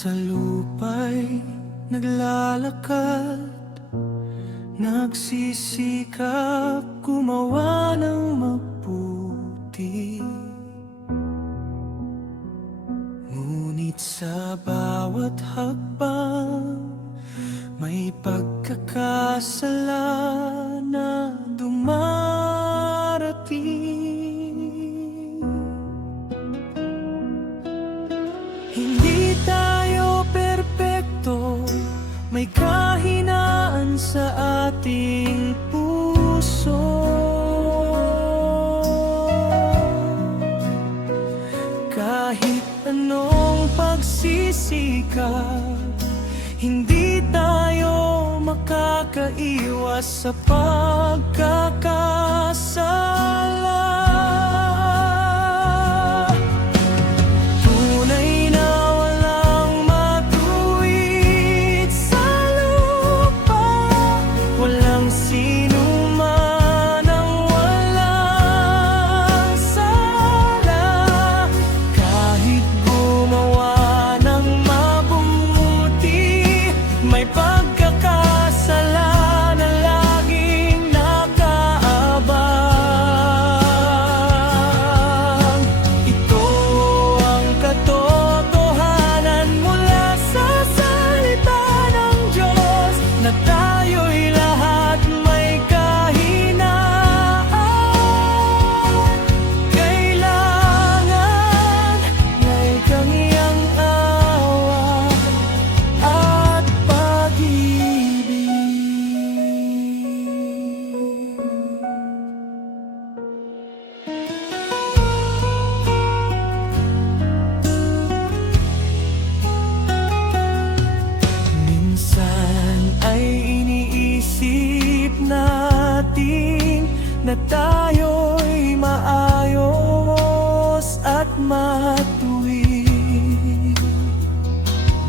Sa lupa'y naglalakad, nagsisikap gumawa ng mabuti. Ngunit sa bawat hakbang, may pagkakasala na dumarating. Hindi tayo perpekto, may kahinaan sa ating puso. Kahit anong pagsisikap, hindi tayo makakaiwas sa pagkakasala. Tunay na walang matuwid sa lupa, walang sinuman ang walang sala. Kahit gumawa ng mabuti, may pagkakasala na laging nakaabang. Ito ang katotohanan mula sa salita ng Diyos, na tayo'y lahat may kahinaan. Kailangan may kaniyang awa at pag-ibig. Minsan ay iniisip natin na tayo'y maayos at matuwid.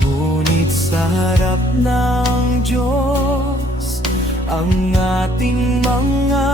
Ngunit sa harap ng Diyos, ang ating mga